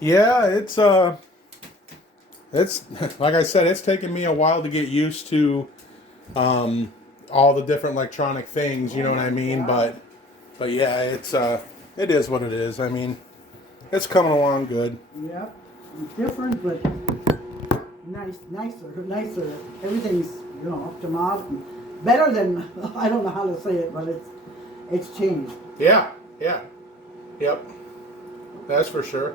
Yeah, it's like I said, it's taken me a while to get used to all the different electronic things. You know what I mean? But yeah, it is what it is. I mean, it's coming along good. Yep. Different, but nicer. Everything's, up to mark. Better than, I don't know how to say it, but it's changed. Yeah, yeah, yep. That's for sure.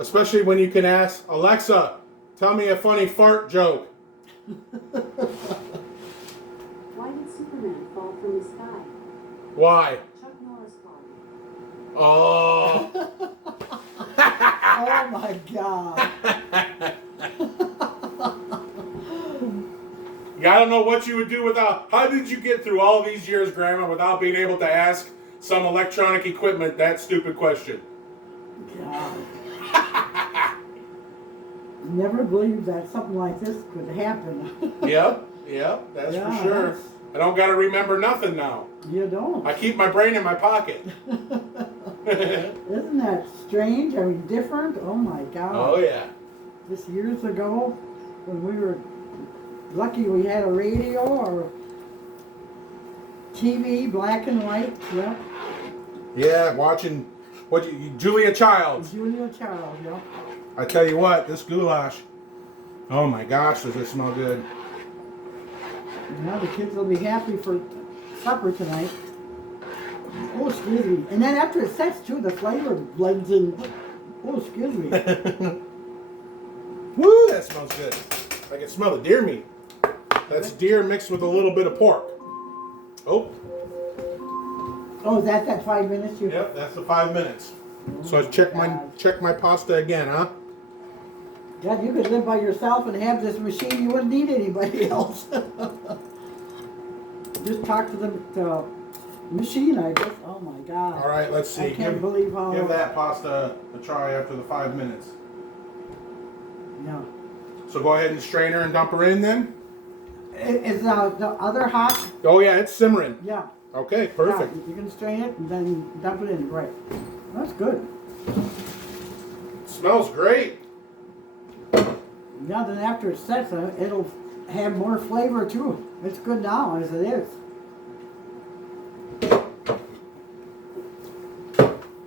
Especially when you can ask Alexa, tell me a funny fart joke. Why did Superman fall from the sky? Why? Chuck Norris called him. Oh. Oh my God. I don't know what you would do without. How did you get through all these years, Grandma, without being able to ask some electronic equipment that stupid question? God. Never believed that something like this could happen. Yep, that's for sure. I don't got to remember nothing now. You don't. I keep my brain in my pocket. Isn't that strange? I mean, different? Oh my God. Oh, yeah. Just years ago, when we were lucky we had a radio or TV, black and white. Yep. Yeah, watching Julia Childs. Julia Child, yep. I tell you what, this goulash. Oh my gosh, does it smell good? Now the kids will be happy for supper tonight. Oh, excuse me. And then after it sets too, the flavor blends in. Oh, excuse me. Woo, that smells good. I can smell the deer meat. That's deer mixed with a little bit of pork. Oh. Oh, is that 5 minutes? Yep, that's the 5 minutes. So I check my pasta again, huh? God, you could live by yourself and have this machine. You wouldn't need anybody else. Just talk to the machine, I guess. Oh my God. All right, let's see. I can't believe how. Give that pasta a try after the 5 minutes. Yeah. So go ahead and strain her and dump her in then. Is the other hot? Oh yeah, it's simmering. Yeah. Okay, perfect. Yeah, you can strain it and then dump it in. Right. That's good. Smells great. Yeah, then after it sets, it'll have more flavor too. It's good now as it is.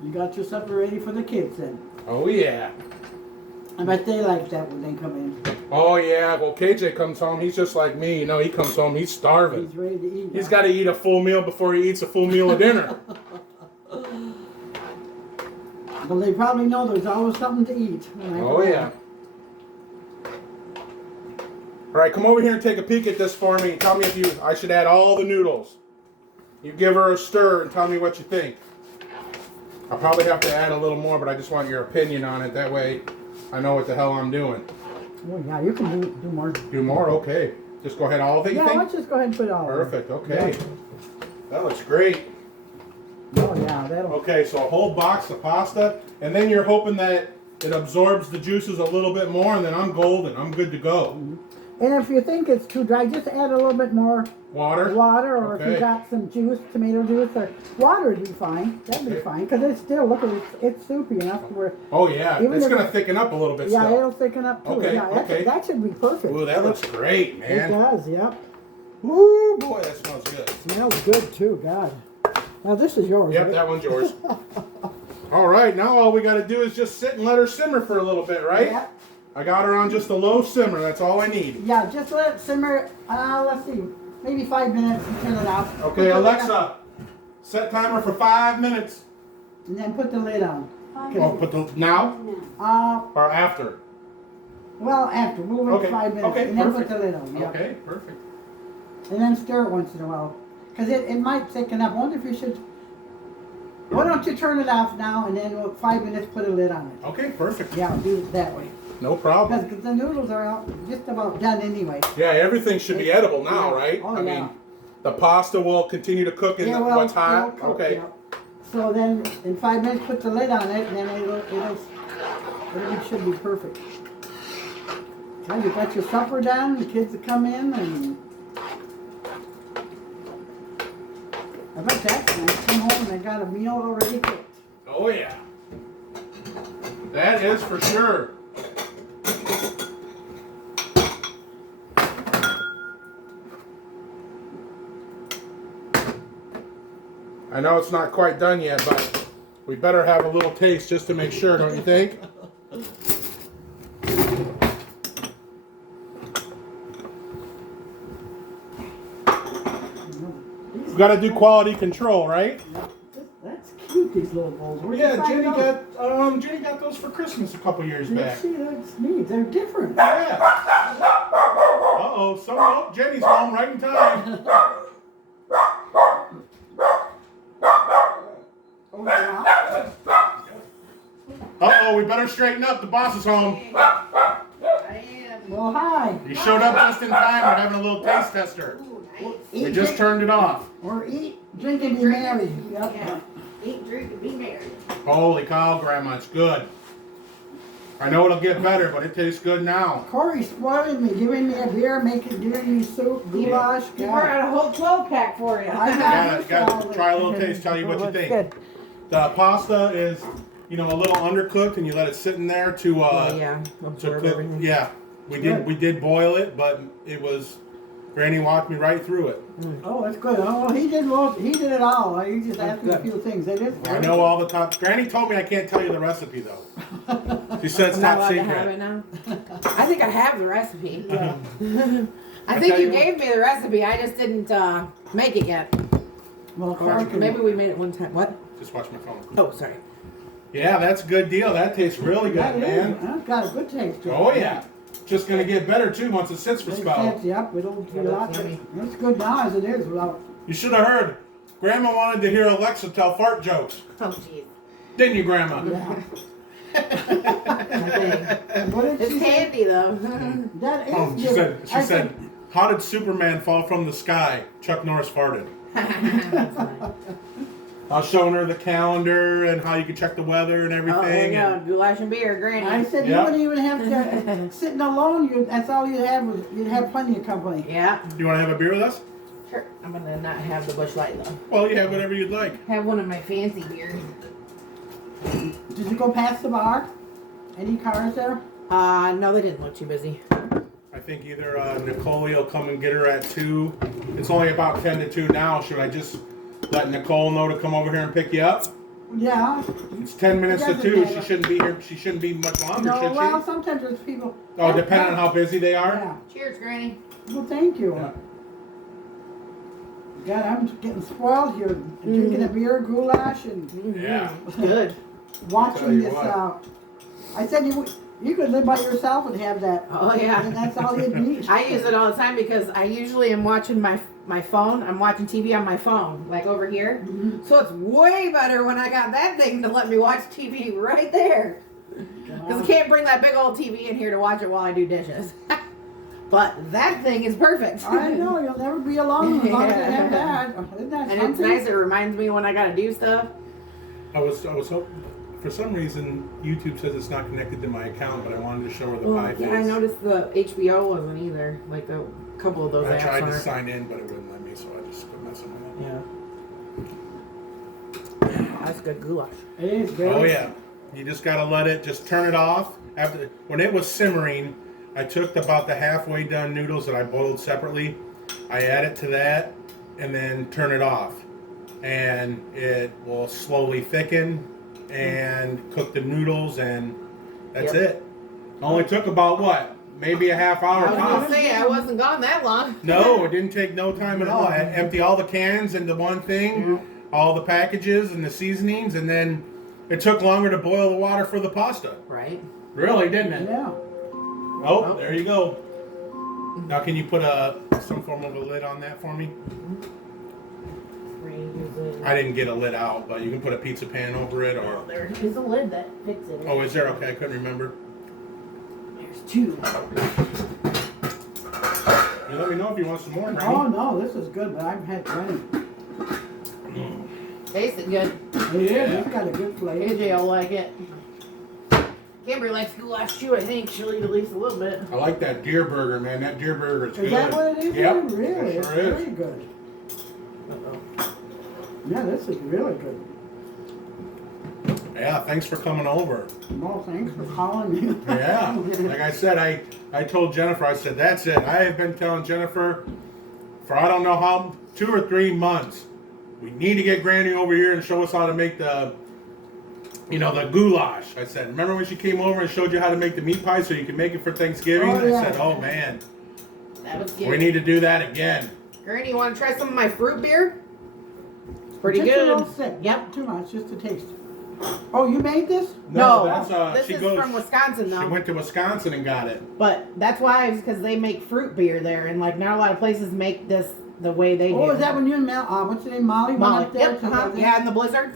You got your supper ready for the kids then. Oh yeah. I bet they like that when they come in. Oh yeah. Well, KJ comes home. He's just like me. He comes home. He's starving. He's ready to eat. He's got to eat a full meal before he eats a full meal of dinner. Well, they probably know there's always something to eat. Oh yeah. All right, come over here and take a peek at this for me. Tell me if I should add all the noodles. You give her a stir and tell me what you think. I'll probably have to add a little more, but I just want your opinion on it. That way I know what the hell I'm doing. Oh yeah, you can do more. Do more? Okay. Just go ahead, all of it, you Yeah, think? let's just go ahead and put it all. Perfect, okay. Yeah. That looks great. Oh yeah, that'll. Okay, so a whole box of pasta, and then you're hoping that it absorbs the juices a little bit more, and then I'm golden. I'm good to go. Mm-hmm. And if you think it's too dry, just add a little bit more Water? or if Okay. you got some juice, tomato juice, or water would be fine. That'd be fine, because it's still, look, it's soupy enough to where. Oh, yeah. Even It's if going to thicken up a little bit Yeah, still. it'll thicken up too. Okay, Yeah, okay. that should be perfect. Ooh, that looks great, It man. does, yep. Woo, boy, that smells good. Smells good too, God. Now this is yours. Yep, right? that one's yours. All right, now all we got to do is just sit and let her simmer for a little bit, right? Yep. I got her on just a low simmer. That's all I need. Yeah, just let it simmer, let's see, maybe 5 minutes and turn it off. Okay, Alexa, set timer for 5 minutes. And then put the lid on. Oh, put the now or after? Well, after. We'll wait Okay, 5 minutes okay, and then perfect. put the lid on. Yep. Okay, perfect. And then stir it once in a while. Because it might thicken up. I wonder if you should. Why don't you turn it off now and then 5 minutes put a lid on it? Okay, perfect. Yeah, do it that way. No problem. Because the noodles are just about done anyway. Yeah, everything should be edible now, Yeah. right? Oh, I yeah. mean, the pasta will continue to cook in what's hot. it'll cook, Okay. yeah. So then in 5 minutes put the lid on it and then it should be perfect. Well, you got your supper done, the kids will come in and I bet that's nice. Come home and I got a meal already cooked. Oh yeah. That is for sure. I know it's not quite done yet, but we better have a little taste just to make sure, don't you think? We've got to do quality control, right? That's cute, these little bowls. Where'd you Yeah, find those? Jenny got those for Christmas a couple years You back. see, that's neat. They're different. Yeah. Uh-oh, Jenny's home right in time. Oh, yeah. Uh-oh, we better straighten up. The boss is home. I am. Well, hi. He showed up just in time. We're having a little taste tester. Ooh, nice. We Eat, just drink, turned it off. or eat, drink, and be merry. Yep. Yeah. Eat, drink, and be merry. Holy cow, Grandma, it's good. I know it'll get better, but it tastes good now. Corey's spoiling me, giving me a beer, giving me soup, goulash. We brought out a whole 12-pack for you. I Gotta try a little taste, tell you what you think. Good. The pasta is, a little undercooked, and you let it sit in there to Yeah, to absorb cook. everything. Yeah, we did boil it, but it was. Granny walked me right through it. Oh, that's good. Oh, he did it all. He just asked me a few things. It is. I know all the top. Granny told me I can't tell you the recipe though. She said it's I'm not top allowed to have it secret. now. I think I have the recipe. Yeah. I think tell you you gave me the recipe. I just didn't make it yet. Well, Or Corey can, maybe we made it one time. What? Just watch my phone. Oh, sorry. Yeah, that's a good deal. That tastes really good, that is. man. That's got a good taste to it. Oh yeah. Just gonna get better too once it sits for a It spell. sits, yep, it'll be Yeah, that's lots of, yummy. it's good now as it is without. You should have heard. Grandma wanted to hear Alexa tell fart jokes. Oh, jeez. Didn't you, Grandma? Yeah. What did It's she say? handy though. That is Oh, she good. said, how did Superman fall from the sky? Chuck Norris farted. That's fine. I was showing her the calendar and how you could check the weather and Oh, everything. there you and go. Goulash and beer, Granny. I said Yeah. you wouldn't even have to sitting alone. That's all you'd have was you'd have plenty of company. Yeah. you want to have a beer with us? Sure. I'm gonna not have the Busch Light though. Well, you have whatever you'd like. Have one of my fancy beers. Did you go past the bar? Any cars there? No, they didn't look too busy. I think either Nicole will come and get her at 2. It's only about 10 to 2 now. Should I just let Nicole know to come over here and pick you up? Yeah. It's 10 minutes to Doesn't 2. matter. She shouldn't be here. She shouldn't be much longer, No, should she? well, sometimes there's people. Oh, depending on how busy they are? Yeah. Cheers, Granny. Well, thank you. Yeah. God, I'm getting spoiled here. Drinking a beer, goulash, and Yeah. Good. Tell watching you this. what. I said you could live by yourself and have that. Oh yeah. And that's all you'd need. I use it all the time because I usually am watching my phone. I'm watching TV on my phone, like over here. Mhm. So it's way better when I got that thing to let me watch TV right there. Because I can't bring that big old TV in here to watch it while I do dishes. But that thing is perfect. I know, you'll never be alone as long as you have that. Isn't that And something? it's nice. It reminds me when I gotta do stuff. I was hoping. For some reason, YouTube says it's not connected to my account, but I wanted to show her the Well, pie yeah, I face. noticed the HBO wasn't either. Like a couple of those I apps tried to aren't. sign in, but it wouldn't let me, so I just quit messing with it. Yeah. That's good goulash. It is great. Oh yeah, you just gotta let it. Just turn it off after when it was simmering. I took about the halfway done noodles that I boiled separately. I add it to that, and then turn it off, and it will slowly thicken and cook the noodles, and that's Yep. it. Only took about what? Maybe a half hour I was gonna tops. say I wasn't gone that long. No, it didn't take no time at all. I empty all the cans into one thing, all the packages and the seasonings, and then it took longer to boil the water for the pasta. Right. Really, didn't it? Yeah. Oh, there you go. Now, can you put some form of a lid on that for me? I didn't get a lid out, but you can put a pizza pan over it, or There is a lid that fits it. oh, is there? Okay, I couldn't remember. There's two. You let me know if you want some more, Oh Granny. no, this is good, but I've had plenty. Tasted good. It is. It's got a good flavor. AJ will like it. Kimberly likes goulash too, I think. She'll eat at least a little bit. I like that deer burger, man. That deer burger is good. Is that what it is? Yep. Really? It It's sure is. very good. Uh-oh. Yeah, this is really good. Yeah, thanks for coming over. No, thanks for calling me. Yeah, like I said, I told Jennifer, I said, that's it. I have been telling Jennifer for I don't know how, 2 or 3 months, we need to get Granny over here and show us how to make the goulash. I said, remember when she came over and showed you how to make the meat pie so you can make it for Thanksgiving? Oh, yeah. I said, oh man, That was good. we need to do that again. Granny, you want to try some of my fruit beer? It's pretty Just good. a little sip. Yep. Not too much, just a taste. Oh, you made this? No, that's this she is goes from Wisconsin She though. went to Wisconsin and got it. But that's why, because they make fruit beer there, and like not a lot of places make this the way they do. Oh, is that when you and what's your name, Molly, went Molly? up there? Yep. to Uh-huh. the- Yeah, in the blizzard.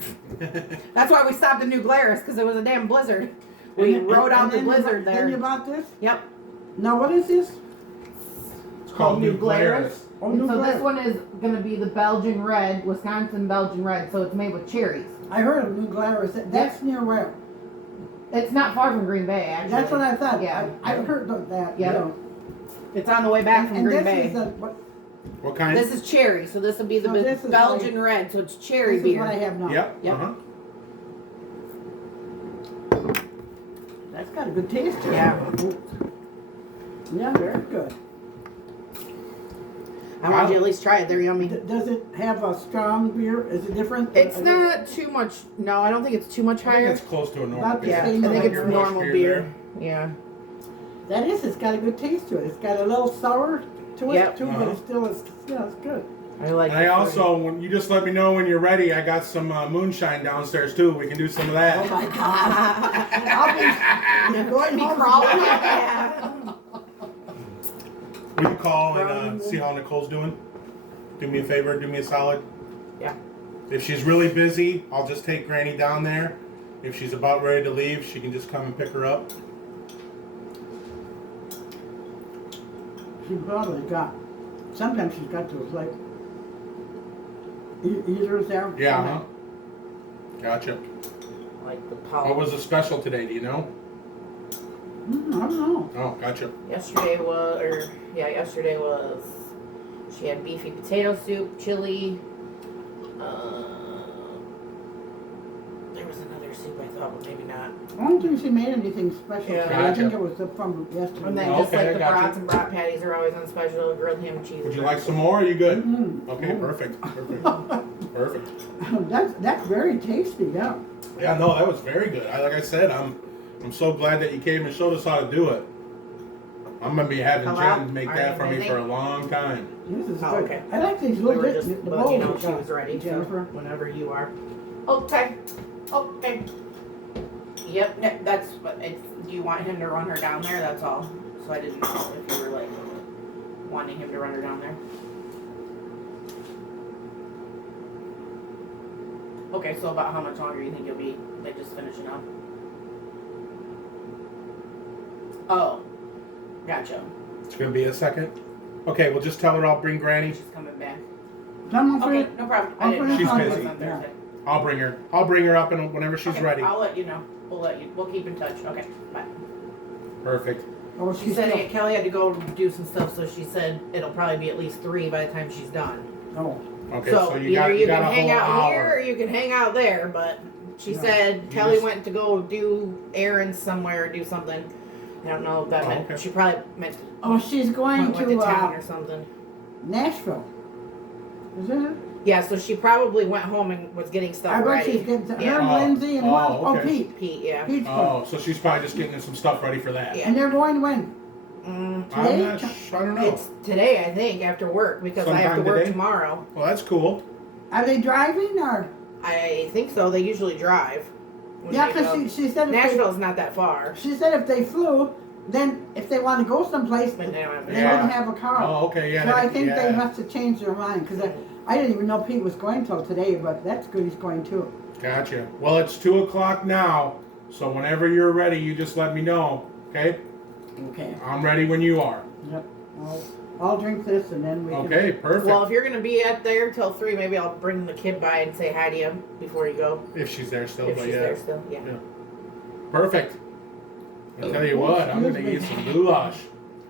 That's why we stopped in New Glarus, because it was a damn blizzard. We And- rode out and the then you blizzard bought- there. Then you bought this? Yep. Now, what is this? It's called New Glarus. Oh, And New so Glarus. this one is going to be the Belgian red, Wisconsin Belgian red. So it's made with cherries. I heard of New Glarus. That's near where? It's not far from Green Bay, actually. That's what I thought. Yeah. I've heard of that. Yeah. You know. It's on the way back from And Green this Bay. is what? What kind? This is cherry, so this will be the So this is Belgian red. So it's cherry This is beer. what I have now. Yep. Yep. Uh-huh. That's got a good taste to it. Yeah. Yeah, very good. I want you to at least try it. They're yummy. Does it have a strong beer? Is it different? It's not too much. No, I don't think it's too much I think higher. it's close to a normal About the beer. Yeah, I same think like it's your normal Goulash beer. Yeah. That is. It's got a good taste to it. It's got a little sour to it Yep. too, but Uh-huh. it's still it's good. I like. And I also, when you just let me know when you're ready, I got some moonshine downstairs too. We can do some of Oh that. my God! I'll be going Be home. crawling. Yeah. Will you call and see how Nicole's doing? Do me a favor, do me a solid. Yeah. If she's really busy, I'll just take Granny down there. If she's about ready to leave, she can just come and pick her up. She probably got. Sometimes she's got to like. Either there. Yeah, huh? Gotcha. Like the What Paul. was the special today, do you know? I don't know. Oh, gotcha. Yesterday was. She had beefy potato soup, chili. There was another soup I thought, but maybe not. I don't think she made anything special. Yeah. today. I think Gotcha. it was from yesterday. And then Oh, just okay, like the gotcha. brats and brat patties are always on special. Grilled ham and cheese. Would you like some more? Or are you good? Mhm. Okay, Oh. perfect. Perfect. That's very tasty. Yeah. Yeah, no, that was very good. Like I said, I'm so glad that you came and showed us how to do it. I'm gonna be having Hello? Jen make Are that you for me busy? for a long time. This is Oh, good. okay. I like these We little were bits. just, The but you bowls know, are she was ready, Jennifer. so whenever you are. Okay. Okay. Yep, that's what it's. Do you want him to run her down there? That's all. So I didn't know if you were like wanting him to run her down there. Okay, so about how much longer you think you'll be like just finishing up? Oh, gotcha. It's gonna be a second. Okay, well just tell her I'll bring Granny. She's coming back. Someone for Okay, it. no problem. I'll I didn't know She's it was busy. on Thursday. I'll bring her. I'll bring her up and whenever she's Okay, ready. I'll let you know. We'll keep in touch. Okay, bye. Perfect. Oh, She she's said still. Aunt Kelly had to go do some stuff, so she said it'll probably be at least 3 by the time she's done. Oh. Okay, so so you either got you you got can a hang whole out here or hour. you can hang out there, but she Yeah. said You Kelly just- went to go do errands somewhere or do something. I don't know if that Oh, meant, okay. she probably meant Oh, she's going went to town to or something. Nashville. Isn't it? Yeah, so she probably went home and was getting stuff I bet ready. she's getting her Yeah. and Oh. Lindsay and Oh, what? Oh, okay. Pete. Pete, yeah. Pete's Oh, so she's probably just getting some stuff ready for that. Yeah. And they're going when? I'm Today? not. I don't know. It's today, I think, after work, because I have to Sometime work today? tomorrow. Well, that's cool. Are they driving or? I think so. They usually drive. when Yeah, they because go. she said if Nashville's not that far. she said if they flew, then if they want to go someplace, But they don't have they Yeah. wouldn't have a car. Oh, okay, yeah. So I that- think they yeah. must have changed their mind because I didn't even know Pete was going till today, but that's good he's going too. Gotcha. Well, it's 2:00 now, so whenever you're ready, you just let me know. Okay? Okay. I'm ready when you are. Yep. I'll drink this and then we can. Okay, perfect. Well, if you're gonna be at there till 3, maybe I'll bring the kid by and say hi to you before you go. If she's there still, If but she's yeah. there still, yeah. Perfect. I'll tell you what, I'm gonna eat some goulash.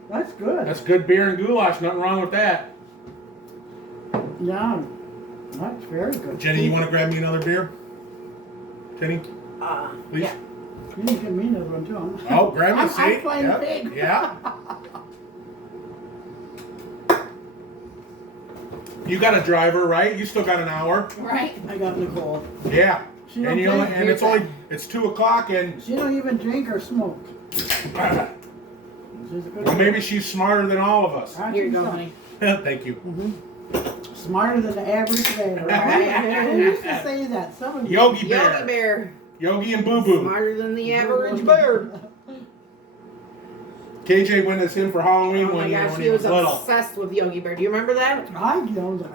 That's good. That's good beer and goulash. Nothing wrong with that. Yeah. That's very good. Jenny, you want to grab me another beer? Jenny? Please. Yeah. You can give me another one too. Huh? Oh, Grandma, see? I'm playing Yep, big. Yeah. You got a driver, right? You still got an hour. Right. I got Nicole. Yeah. She And don't drink. it's 2:00 and She don't even drink or smoke. She's a good well, maybe she's smarter than all of us. I Here you think go, so. honey. Thank you. Smarter than the average bear. Right? Who used to say that? Someone. Yogi Bear. Yogi Bear. Yogi and Boo Boo. Smarter than the average bear. KJ went as him for Halloween Oh my one year gosh, when he he was was little. obsessed with Yogi Bear. Do you remember that? I know that.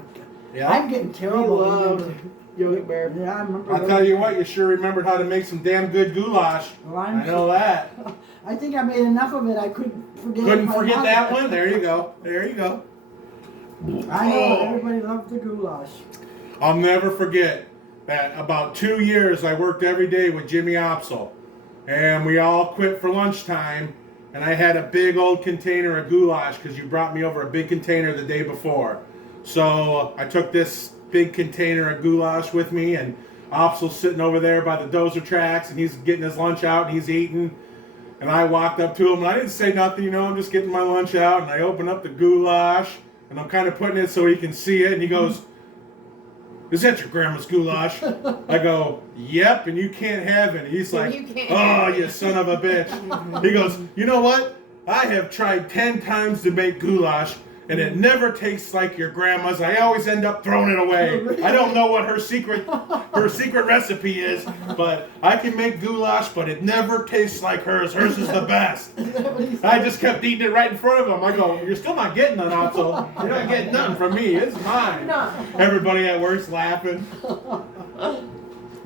Yeah. I'm getting terrible. He loved Yogi Bear. Yeah, I remember. I'll tell you what, you sure remembered how to make some damn good goulash. Well, I know that. I think I made enough of it. I couldn't forget. Couldn't my forget mother. that one. There you go. There you go. I know Oh. everybody loved the goulash. I'll never forget that about 2 years I worked every day with Jimmy Opsel. And we all quit for lunchtime. And I had a big old container of goulash because you brought me over a big container the day before. So I took this big container of goulash with me, and Opsel's sitting over there by the dozer tracks, and he's getting his lunch out, and he's eating. And I walked up to him, and I didn't say nothing, you know, I'm just getting my lunch out, and I open up the goulash, and I'm kind of putting it so he can see it, and he goes, "Is that your grandma's goulash?" I go, "Yep, and you can't have it." He's like, You can't "Oh, have it." you son of a bitch." He goes, "You know what? I have tried 10 times to make goulash, and it never tastes like your grandma's. I always end up throwing it away. I don't know what her secret recipe is, but I can make goulash, but it never tastes like hers. Hers is the best." I just kept eating it right in front of him. I go, "You're still not getting none, Otto. You're not getting nothing from me. It's mine." No. Everybody at work's laughing.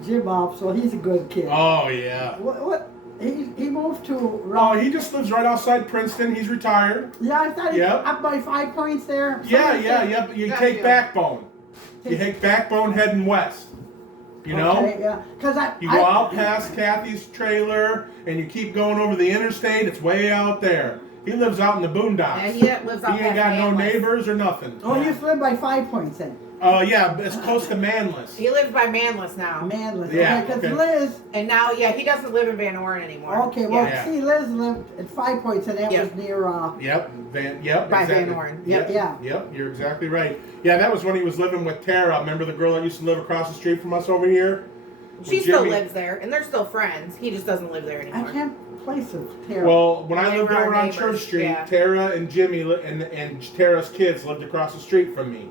Jim Opsel, he's a good kid. Oh, yeah. What? He moved to. Oh, he just lives right outside Princeton. He's retired. Yeah, I thought he Yep. up by 5 points there. Yeah, Somebody yeah, said- yep. You Got take you. Backbone. You take Backbone heading west. You know? Okay, yeah. Because You go out past Kathy's trailer and you keep going over the interstate. It's way out there. He lives out in the boondocks. Yeah, he lives out He ain't past got no Manlis. neighbors or nothing. Oh, you live by 5 points then. Oh, yeah, it's close to Manlis. He lives by Manlis now. Manless. Yeah, Because okay. Liz. And now, yeah, he doesn't live in Van Oren anymore. Okay, well, Yeah. see, Liz lived at 5 points, and that Yeah. was near. Yep, By exactly. Van Oren. Yep. Yeah. Yep, you're exactly right. Yeah, that was when he was living with Tara. Remember the girl that used to live across the street from us over here? She With still Jimmy? lives there, and they're still friends. He just doesn't live there I anymore. can't place it. Terrible. Well, when I They lived were our over on neighbors, Church Street, yeah. Tara and Jimmy and Tara's kids lived across the street from me.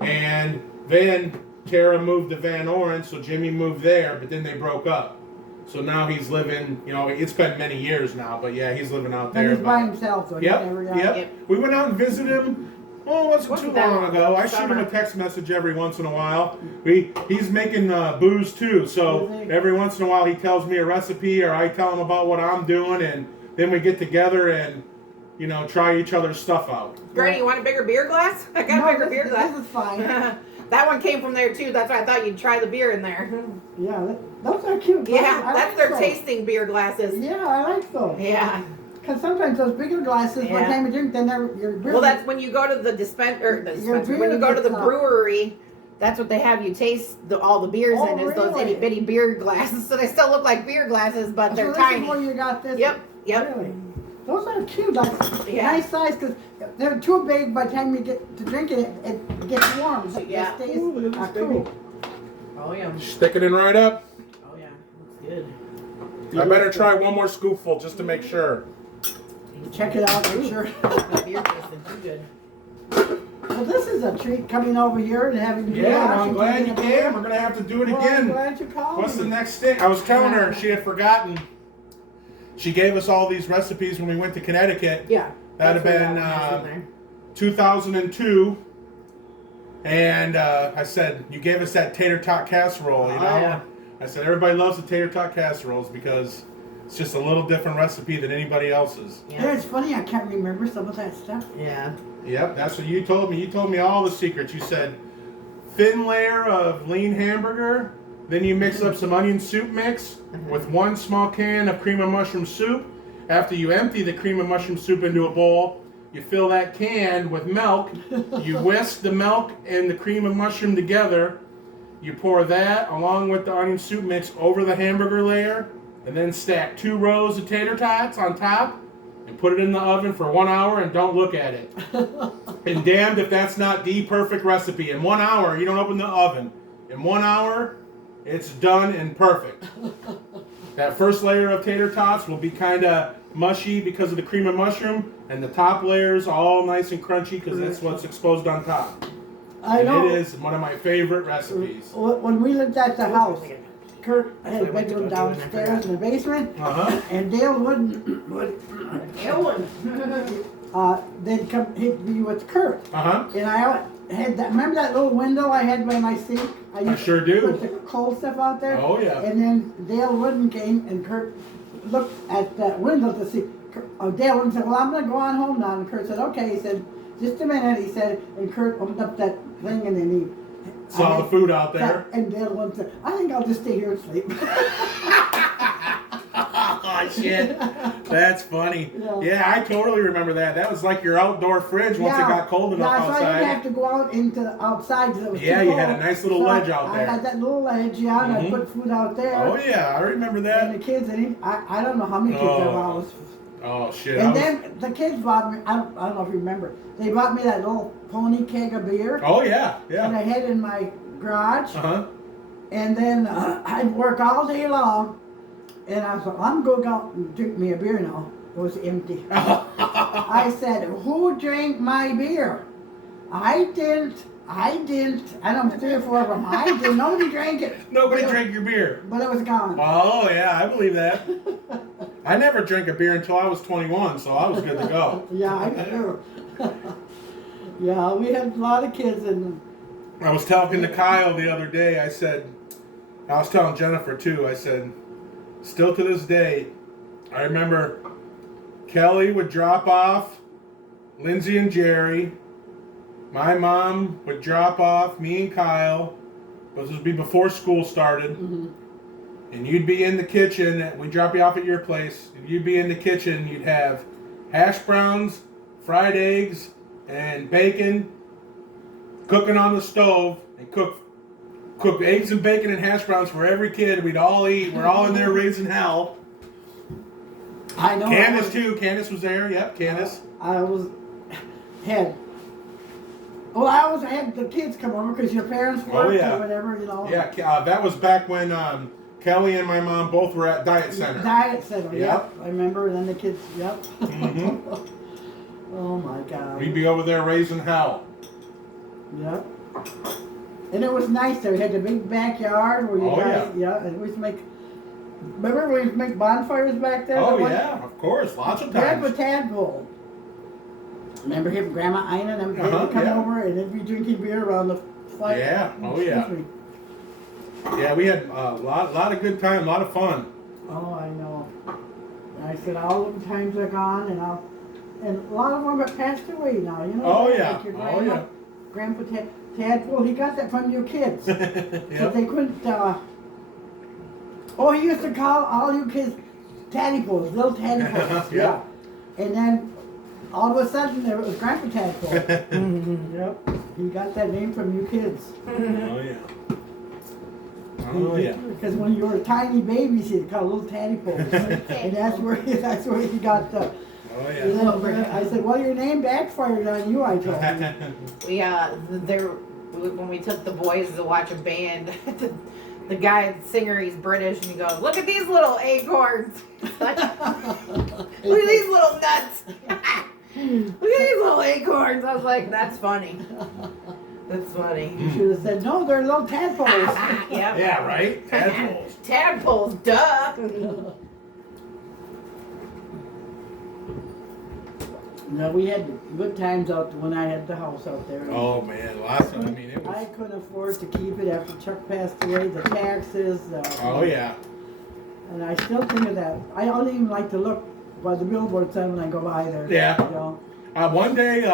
And then Tara moved to Van Oren, so Jimmy moved there, but then they broke up. So now he's living, you know, it's been many years now, but yeah, he's living out and there. he's but- by himself, so he Yep, never got. yep. Yep. We went out and visited him. Oh, it wasn't Wasn't too that long long ago. ago, I shoot him summer. a text message every once in a while. He's making booze too, so Is he? every once in a while he tells me a recipe or I tell him about what I'm doing, and then we get together and, you know, try each other's stuff out. Granny, you want a bigger beer glass? I got No, a bigger this, beer glass. This is fine. That one came from there too. That's why I thought you'd try the beer in there. Yeah, those are cute. Yeah, I that's like their those. tasting beer glasses. Yeah, I like those. Yeah. Because sometimes those bigger glasses, by the Yeah. time you drink, then you're really. Well, that's when you go to the dispenser. When you go to the gets up. brewery, that's what they have you taste all the beers Oh, in is those really? itty bitty beer glasses. So they still look like beer glasses, but so they're this tiny. is where you got this. Yep, yep. Really? Those are cute. Like, Yeah. nice size because they're too big. By the time you get to drink it, it gets warm. So Yeah. It stays Ooh, that's cool. Oh yeah. Stick it in right up. Oh yeah. Looks good. I better try one more scoopful just to make sure. Check it out, make sure. That beer tasted too good. Well, this is a treat coming over here and having Yeah, goulash I'm and glad you drinking a came. beer. We're gonna have to do it Well, I'm again. glad you called What's the me. next thing? I was telling her she had forgotten. She gave us all these recipes when we went to Connecticut. Yeah. That'd have That's what been that was in there. 2002. And I said, you gave us that tater tot casserole, you Oh, know? yeah. I said, everybody loves the tater tot casseroles because it's just a little different recipe than anybody else's. Yeah, Yeah. it's funny. I can't remember some of that stuff. Yeah. Yep, that's what you told me. You told me all the secrets. You said thin layer of lean hamburger, then you mix up some onion soup mix with 1 small can of cream of mushroom soup. After you empty the cream of mushroom soup into a bowl, you fill that can with milk. You whisk the milk and the cream of mushroom together. You pour that along with the onion soup mix over the hamburger layer, and then stack 2 rows of tater tots on top, and put it in the oven for 1 hour and don't look at it. And damned if that's not the perfect recipe. In 1 hour, you don't open the oven. In 1 hour, it's done and perfect. That first layer of tater tots will be kind of mushy because of the cream of mushroom, and the top layer's all nice and crunchy because that's what's exposed on top. I know. It is one of my favorite recipes. When we lived at the house, Kurt had a bedroom downstairs in the basement, and Dale they'd come, he'd be with Kurt. And I had that, remember that little window I had by my sink? I sure do. Put the cold stuff out there. Oh, yeah. And then Dale Wooden came, and Kurt looked at that window to see. Dale Wooden said, well, I'm going to go on home now. And Kurt said, okay. He said, just a minute, he said, and Kurt opened up that thing, and then he saw the food out there. And Dale Wooden said, I think I'll just stay here and sleep. Oh, shit. That's funny. Yeah, I totally remember that. That was like your outdoor fridge once it got cold enough so outside. I didn't have to go out into the outside because it was too you cold. had a nice little ledge out there. I had that little ledge, and I put food out there. Oh, yeah, I remember that. And the kids, I don't know how many kids there were. Oh, shit. And then the kids bought me, I don't know if you remember, they bought me that little pony keg of beer. Oh, yeah, yeah. And I had it in my garage. And then I'd work all day long. And I thought, I'm going to go out and drink me a beer now. It was empty. I said, who drank my beer? I didn't. I know 3 or 4 of them. I didn't. Nobody drank it. Nobody drank your beer. But it was gone. Oh, yeah, I believe that. I never drank a beer until I was 21, so I was good to go. Yeah, I'm sure. Yeah, we had a lot of kids. And I was talking to Kyle the other day. I was telling Jennifer, too. I said, still to this day, I remember Kelly would drop off Lindsay and Jerry. My mom would drop off me and Kyle. This would be before school started. And you'd be in the kitchen. We'd drop you off at your place. And you'd be in the kitchen. You'd have hash browns, fried eggs, and bacon cooking on the stove. And cook eggs and bacon and hash browns for every kid. We'd all eat. We're all in there raising hell. I know. Candace, too. Candace was there. Yep, Candace. I always had the kids come over because your parents worked or whatever, you know. Yeah, that was back when Kelly and my mom both were at Diet Center. Diet Center, yep. I remember. And then the kids, yep. Oh, my God. We'd be over there raising hell. Yep. And it was nice there. We had the big backyard where you and we used to make, remember we used to make bonfires back there? Oh, yeah, of course. Lots of times. Bread with tadpole. Remember him, Grandma Ina, and them kids would come over and they'd be drinking beer around the fire. Yeah, oh, yeah. Yeah, we had a lot of good time, a lot of fun. Oh, I know. And I said all the times are gone, and a lot of them have passed away now. You know. Oh, like yeah. Your Grandpa Tadpole, he got that from your kids. But they couldn't. He used to call all you kids tadpoles, little tadpoles. Yeah. And then all of a sudden there was Grandpa Tadpole. Yep. He got that name from you kids. Oh, yeah. Oh, yeah. Because when you were tiny babies, he'd call little tadpoles. And that's where he got the. Oh, yeah. I said, well, your name backfired on you, I told him. When we took the boys to watch a band, the guy, the singer, he's British, and he goes, look at these little acorns. Look at these little nuts. Look at these little acorns. I was like, that's funny. That's funny. You should have said, no, they're little tadpoles. Yep. Yeah, right? Tadpoles. Tadpoles, duh. No, we had good times out when I had the house out there. Oh, man, lots of, it was... I couldn't afford to keep it after Chuck passed away, the taxes. Oh, yeah. And I still think of that. I don't even like to look by the billboard sign when I go by there. Yeah. You know? One day,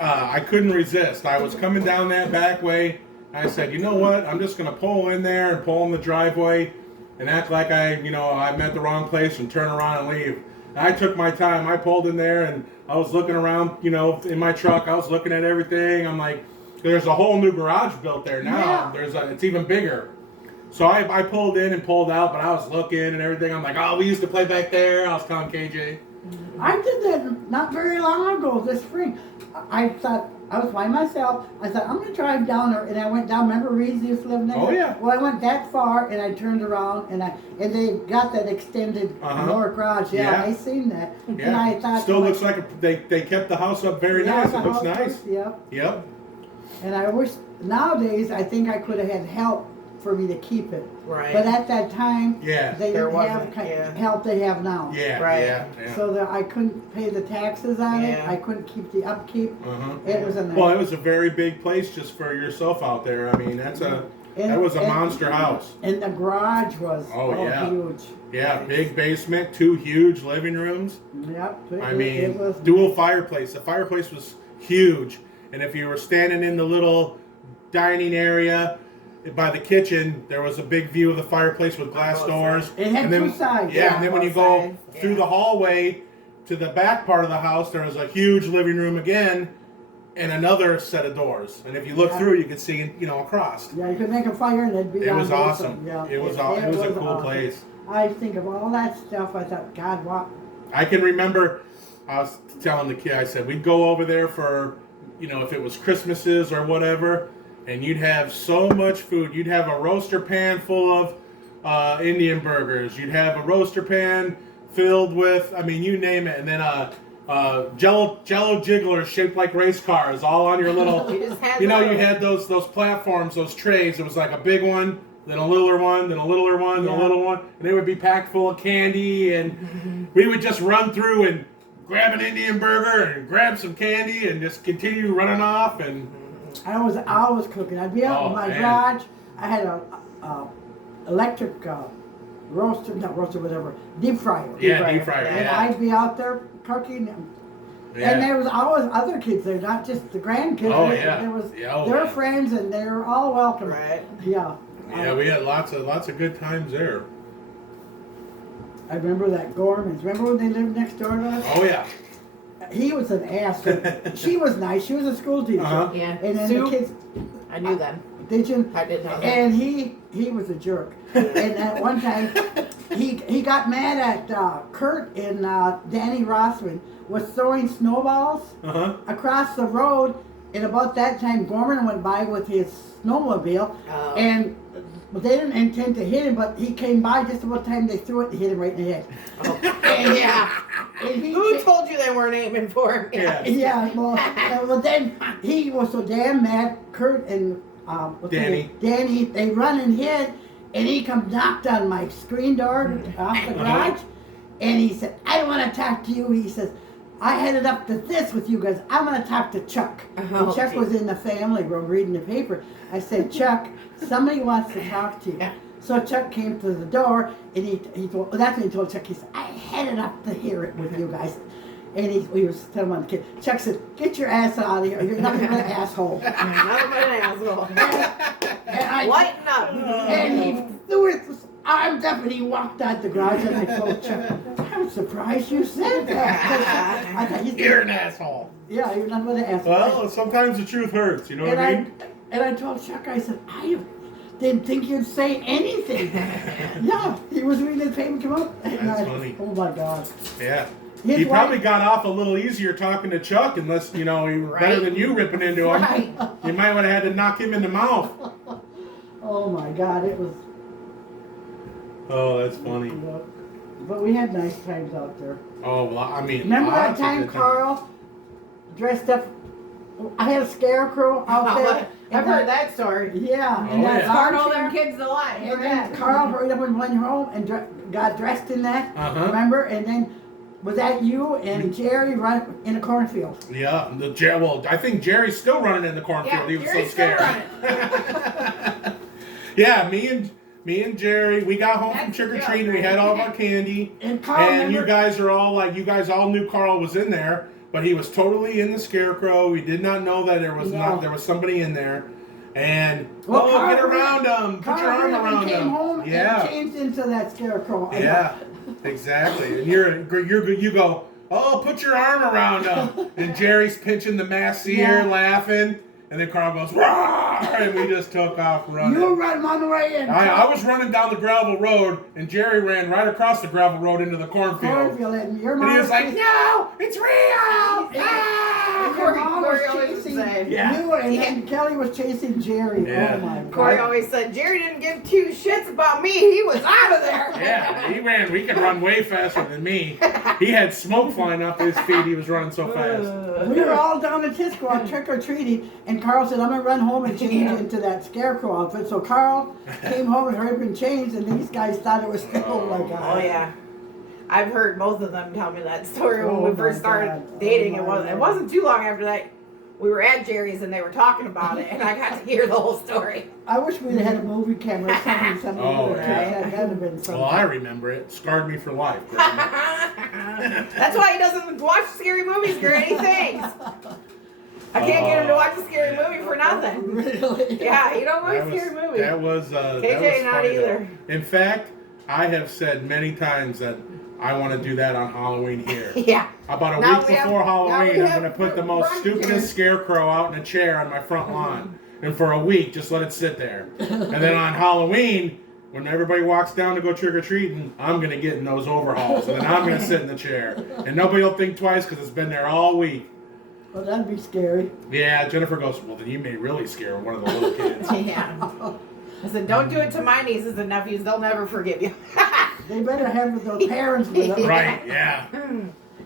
I couldn't resist. I was coming down that back way. I said, you know what? I'm just going to pull in there and pull in the driveway and act like I'm at the wrong place and turn around and leave. I took my time. I pulled in there and I was looking around, in my truck. I was looking at everything. I'm like, there's a whole new garage built there now. Yeah. It's even bigger. So I pulled in and pulled out, but I was looking and everything. I'm like, oh, we used to play back there. I was telling KJ. I did that not very long ago this spring. I thought, I was by myself. I thought, I'm going to drive down there. And I went down. Remember Reed's used to live next Oh, there? yeah. Well, I went that far and I turned around and they got that extended lower garage. Yeah, I seen that. Yeah. And I thought, Still looks like they kept the house up very nice. It looks nice. Yep. And I wish, nowadays, I think I could have had help for me to keep it. Right. But at that time, Yeah. they There didn't have wasn't, kind yeah. of help they have now. Yeah. Right. Yeah. So that I couldn't pay the taxes on it. Yeah. I couldn't keep the upkeep. Uh-huh. It was a Well, it was a very big place just for yourself out there. I mean, that was a monster house. And the garage was yeah. huge. Yeah, big basement, 2 huge living rooms. Yep. I It mean, was dual fireplace. The fireplace was huge. And if you were standing in the little dining area by the kitchen, there was a big view of the fireplace with glass doors. It had and then, 2 sides. Yeah, and then when you both go sides, through the hallway to the back part of the house, there was a huge living room again and another set of doors. And if you look through, you could see, across. Yeah, you could make a fire and it'd be It on was both awesome. of them. Yeah. It was a cool awesome. place. I think of all that stuff. I thought, God, what? I can remember, I was telling the kid, I said, we'd go over there for, if it was Christmases or whatever, and you'd have so much food. You'd have a roaster pan full of Indian burgers. You'd have a roaster pan filled with, you name it. And then Jello jigglers shaped like race cars all on your little, You just had you those. had those platforms, those trays. It was like a big one, then a littler one, then a littler one, then a little one. And they would be packed full of candy. And we would just run through and grab an Indian burger and grab some candy and just continue running off. And I was always cooking. I'd be out in my garage. I had a electric not roaster, whatever, deep fryer. Yeah, deep fryer. And Yeah. I'd be out there cooking. And there was always other kids there, not just the grandkids. Oh, There was Yeah, their friends, and they were all welcome. Right. Yeah. Yeah, we had lots of good times there. I remember that Gorman's. Remember when they lived next door to us? Oh yeah. He was an ass. She was nice. She was a school teacher. Uh-huh. Yeah. And then Sue, the kids. I knew them. Did you? I didn't know them. And he was a jerk. And at one time, he got mad at Kurt and Danny Rossman was throwing snowballs Uh-huh. across the road. And about that time, Gorman went by with his snowmobile, Oh. and they didn't intend to hit him, but he came by just about the time they threw it and hit him right in the head. And yeah. And he Who told you they weren't aiming for him? Yeah. Yeah, well, then he was so damn mad. Kurt and Danny. Danny, they run and hid, and he come knocked on my screen door off the garage, and he said, "I don't want to talk to you." He says, "I headed up to this with you guys. I'm going to talk to Chuck." Oh, And Chuck was in the family room reading the paper. I said, "Chuck, somebody wants to talk to you." Yeah. So Chuck came to the door, and he told, that's when he told Chuck, he said, "I headed up to hear it with you guys." And he was telling one of the kids. Chuck said, "Get your ass out of here. You're nothing but an asshole." Nothing but an asshole. And Lighten up. and he threw his arms up and he walked out the garage, and I told Chuck, "I'm surprised you said that." I thought he's You're an asshole. Yeah, you're nothing but an asshole. Well, sometimes the truth hurts. You know what I mean? And I told Chuck, I said, "I didn't think you'd say anything." Yeah, he was reading the paper come up. And That's funny. Oh my God. Yeah. His He probably wife- got off a little easier talking to Chuck, unless he was better than you ripping into him. Right. You might would have had to knock him in the mouth. Oh my God, it was. Oh, that's funny. But we had nice times out there. Oh, well, I mean, Remember that lots of time good times. Carl dressed up? I had a scarecrow out there. I've heard that story. Yeah, Oh, and that yeah. Start all armchair. them kids to lie. And then Carl hurried up and went home and got dressed in that. Uh-huh. Remember? And then was that you and Jerry running in a cornfield? Yeah, well, I think Jerry's still running in the cornfield. Yeah, he was Jerry's so scared. still Yeah, me and Jerry, we got home from That's trick or a joke, treating. We had all of our candy, And Carl, and you remember? guys are all like, you guys all knew Carl was in there, but he was totally in the scarecrow. We did not know that there was somebody in there, and Well, get Carl around him, put Carl your arm hurried up and around came him. home Yeah. and changed into that scarecrow. Yeah, exactly. And you go, oh, put your arm around him. And Jerry's pinching the mask's ear, Yeah. laughing. and then Carl goes, "Roar!" and we just took off running. You run one way in. I was running down the gravel road, and Jerry ran right across the gravel road into the cornfield. And your And mom he was like, "No, it's real!" And your mom was Corey always chasing said, Yeah. you, and then Kelly was chasing Jerry. Yeah. Oh my God. Corey always said, Jerry didn't give two shits about me. He was out of there. Yeah, he ran. We could run way faster than me. He had smoke flying off his feet. He was running so fast. We were all down at Tisco trick or treating, and Carl said, "I'm gonna run home and change into that scarecrow outfit." So Carl came home and hurried and changed, and these guys thought it was still like Oh yeah. I've heard both of them tell me that story when Oh, we first my started God. dating. Oh, It my wasn't. It God. wasn't too long after that. We were at Jerry's and they were talking about it, and I got to hear the whole story. I wish we'd had a movie camera or something. Oh, would have yeah. took that. That'd have been something. Well, I remember it. Scarred me for life. That's why he doesn't watch scary movies or anything. I can't get him to watch a scary movie for nothing. Really? Yeah, he don't like scary movies. That was KJ not funny, either. though. In fact, I have said many times that I want to do that on Halloween here. Yeah. About a Now week we have- before now Halloween, we I'm have going to put the most run stupidest chairs. scarecrow out in a chair on my front lawn. And for a week, just let it sit there. And then on Halloween, when everybody walks down to go trick-or-treating, I'm going to get in those overhauls. And then I'm going to sit in the chair. And nobody will think twice because it's been there all week. Well, that'd be scary. Yeah, Jennifer goes, well, then you may really scare one of the little kids. Yeah. I said, don't do it to my nieces and nephews. They'll never forgive you. They better have their parents with them. Right, yeah.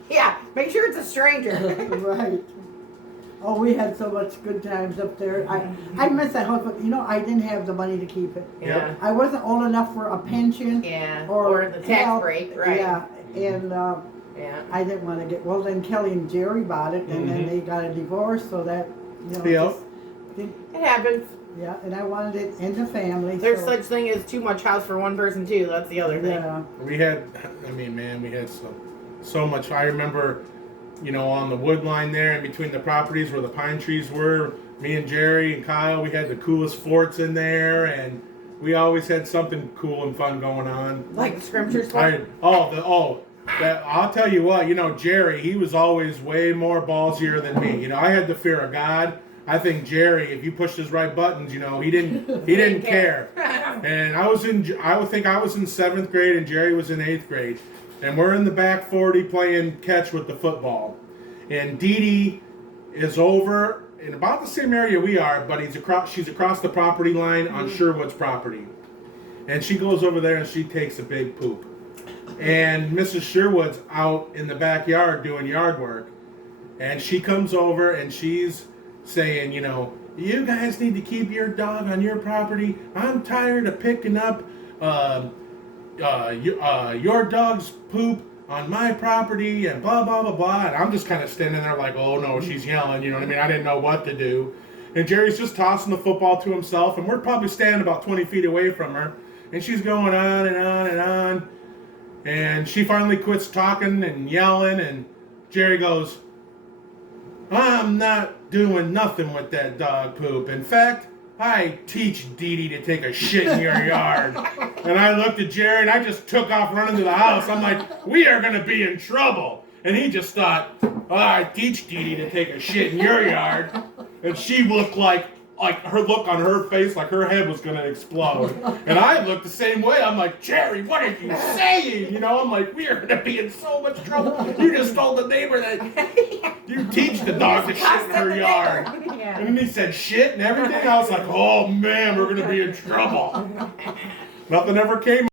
Yeah, make sure it's a stranger. Right. Oh, we had so much good times up there. I miss that house, but you know, I didn't have the money to keep it. Yeah. I wasn't old enough for a pension. Yeah. Or Or the tax help. break, right? Yeah, and Yeah. I didn't want to get. Well, then Kelly and Jerry bought it, and then they got a divorce, so that you know. Yep. just didn't- It happens. yeah, and I wanted it in the family. There's so, such thing as too much house for one person too. That's the other thing. Yeah. We had, I mean, man, we had so much. I remember, you know, on the wood line there in between the properties where the pine trees were, me and Jerry and Kyle, we had the coolest forts in there, and we always had something cool and fun going on. Like the scriptures. I'll tell you what, you know, Jerry, he was always way more ballsier than me. You know, I had the fear of God. I think Jerry, if you pushed his right buttons, you know, he didn't care. And I would think I was in 7th grade and Jerry was in 8th grade. And we're in the back 40 playing catch with the football. And Dee Dee is over in about the same area we are, but she's across the property line on Sherwood's property. And she goes over there and she takes a big poop. And Mrs. Sherwood's out in the backyard doing yard work. And she comes over and she's saying, you know, you guys need to keep your dog on your property. I'm tired of picking up your dog's poop on my property and blah, blah, blah, blah. And I'm just kind of standing there like, oh no, she's yelling, you know what I mean? I didn't know what to do. And Jerry's just tossing the football to himself, and we're probably standing about 20 feet away from her. And she's going on and on and on. And she finally quits talking and yelling, and Jerry goes, I'm not doing nothing with that dog poop. In fact, I teach Dee Dee to take a shit in your yard. And I looked at Jerry and I just took off running to the house. I'm like, we are going to be in trouble. And he just thought, I teach Dee Dee to take a shit in your yard. And she looked like her look on her face, like her head was going to explode. And I looked the same way. I'm like, Jerry, what are you saying? You know, I'm like, we are going to be in so much trouble. You just told the neighbor that you teach the dog to shit in her yard. Yeah. And then he said shit and everything. I was like, oh man, we're going to be in trouble. Nothing ever came